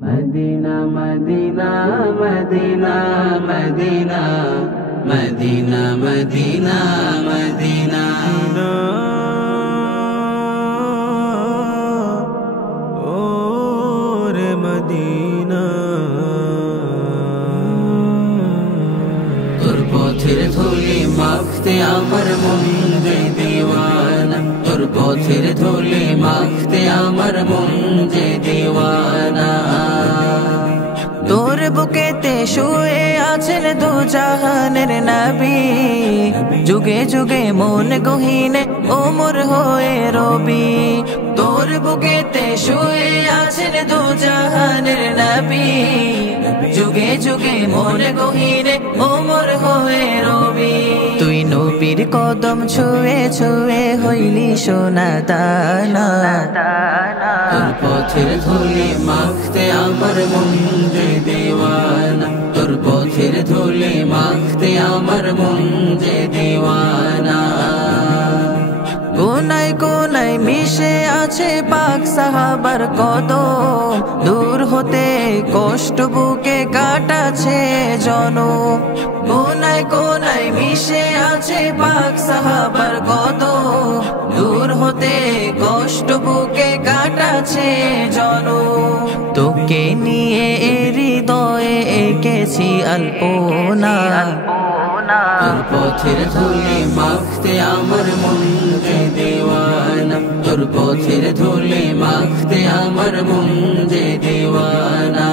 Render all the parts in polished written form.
Medina Medina Medina Medina Medina Medina Medina ওরে Medina তোর পথের ধুলি মাখতে আমার মন যে দিওয়ানা তোর পথের ধুলি মাখতে আমার মন যে দিওয়ানা তোর বুকেতে শুয়ে আছেন দু জাহানের নবী যুগে যুগে মন গহীনে ওমর হয়ে রবি তোর বুকেতে শুয়ে আছেন দু জাহানের নবী যুগে যুগে মন গহীনে ওমর হয়ে রবি তুই নবীর কদম ছুঁয়ে ছুঁয়ে হইলি সোনা দানা তোর পথের ধুলি মাখতে আমার মন যে দিওয়ানা তোর পথের ধুলি মাখতে আমার মন যে দিওয়ানা কোনায় কোনায় মিশে আছে পাক সাহাবার কদম দূর হতে কষ্ট বুকে কাটাছে জনম কোনায় কোনায় মিশে আছে পাক সাহাবার কদম দূর হতে কষ্ট বুকে কাটাছে জনম তোকে নিয়ে হৃদয়ে এঁকেছি আলপনা তোর পথের ধুলি মাখতে আমার মন যে দিওয়ানা তোর পথের ধুলি মাখতে আমার মন যে দিওয়ানা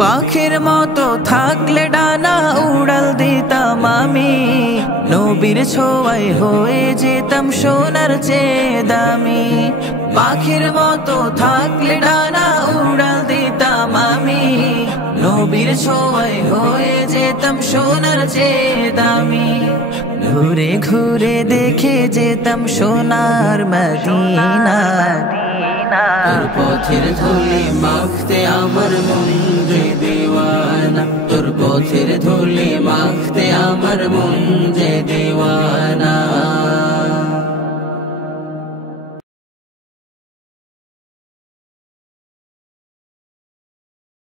পাখির মতো থাকলে ডানা উড়াল দিতাম আমি নবীর ছোঁয়ায় হয়ে যেতাম সোনার চেয়ে দামি পাখির মতো থাকলে ডানা উড়াল দিতাম আমি নবীর ছোঁয়ায় হয়ে যেতাম সোনার চেয়ে দামি ঘুরে ঘুরে দেখে যেতাম সোনার মদিনা তোর পথের ধুলি মাখতে আমার মন যে দিওয়ানা তোর পথের ধুলি মাখতে আমার মন যে দিওয়ানা